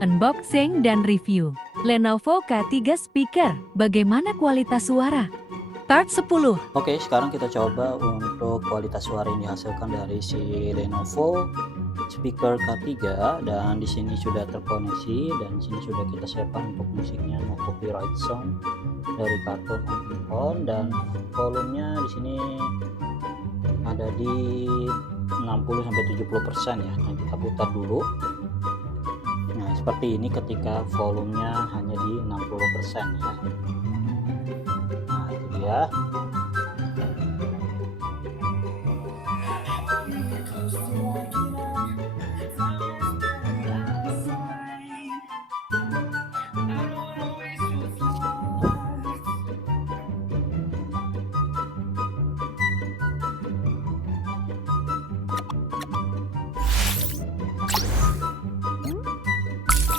Unboxing dan review Lenovo K3 Speaker. Bagaimana kualitas suara? Part 10. Oke, sekarang kita coba untuk kualitas suara yang dihasilkan dari si Lenovo speaker K3, dan di sini sudah terkoneksi, dan di sini sudah kita siapkan untuk musiknya no copyright song dari Cartoon On, dan volumenya di sini ada di 60-70% ya. Nah, kita putar dulu. Nah, seperti ini ketika volumenya hanya di 60% ya. Nah, itu dia.